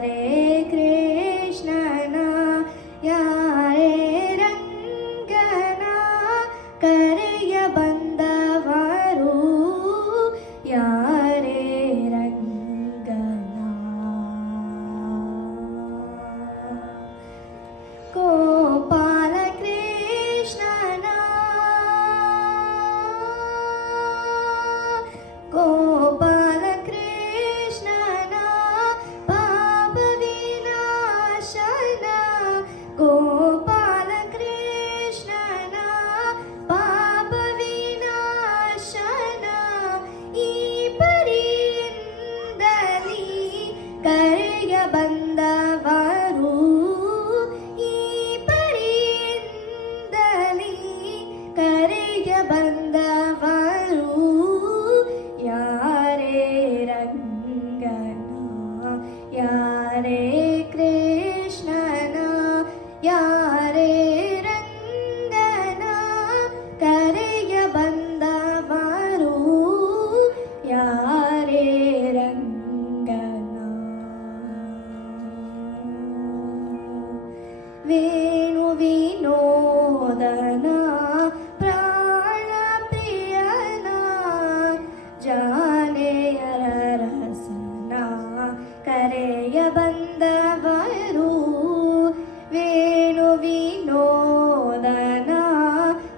ಯಾರೇ ಕೃಷ್ಣನ ಯಾರೇ ರಂಗನ ಕರೆಯ ಬಂದವರು ಯಾರೇ ರಂಗನ ಗೋಪಾಲ ಕೃಷ್ಣನ ಗೋಪಾಲ ಕೃಷ್ಣನ ಪಾಪ ವಿನಾಶನ ಗೋಪಾಲ ಕೃಷ್ಣನ ಪಾಪ ವಿನಾಶನ ಈ ಪರಿಯಿಂದಲೀ ಕರೆಯ ಬಂದವರು ಈ ಪರಿಯಿಂದಲೀ ಕರೆಯ ಬಂದವರು ಯಾರೇ ರಂಗನ ಯಾರೇ ಕೃಷ್ಣನ ಯಾರೇ ರಂಗನ ಕರೆಯ ಬಂದವರು ಯಾರೇ ರಂಗನ ವೇಣು ವಿನೋದನ ಪ್ರಾಣ ಪ್ರಿಯನ ಜಾನೆಯರ ರಸನ ಕರೆಯ ಬಂದವರು ವೇಣು ವಿನೋದನ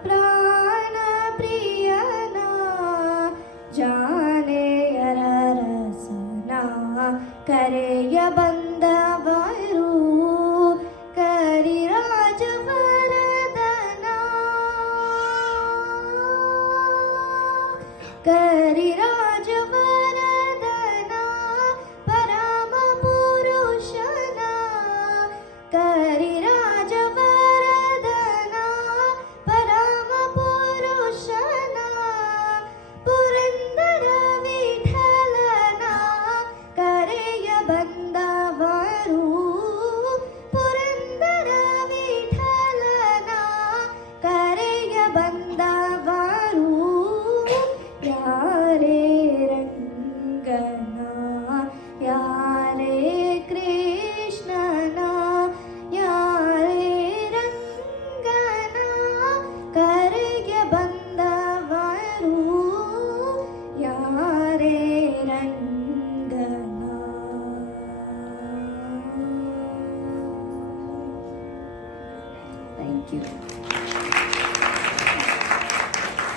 ಪ್ರಾಣ ಪ್ರಿಯನ ಜಾನೆಯರ ರಸನ ಕರೆಯ ಬಂದವರು ಕರಿರಾಜವರದನ ಕರಿರಾಜವರದನ ಪರಮ ಪುರುಷನ ಕರಿರಾಜವರದನ ಪರಮ ಪುರುಷನ ಪುರಂದರ ವಿಠಲನ ಕರೆಯ ಬಂದವರು ಪುರಂದರ ವಿಠಲನ ಕರೆಯ ಬಂದವರು ಯಾರೇ ರಂಗನ ಯಾರೇ ಕೃಷ್ಣನ ಯಾರೇ ರಂಗನ ಕರೆಯ ಬಂದವರು ಯಾರೇ ರಂಗನ. Thank you.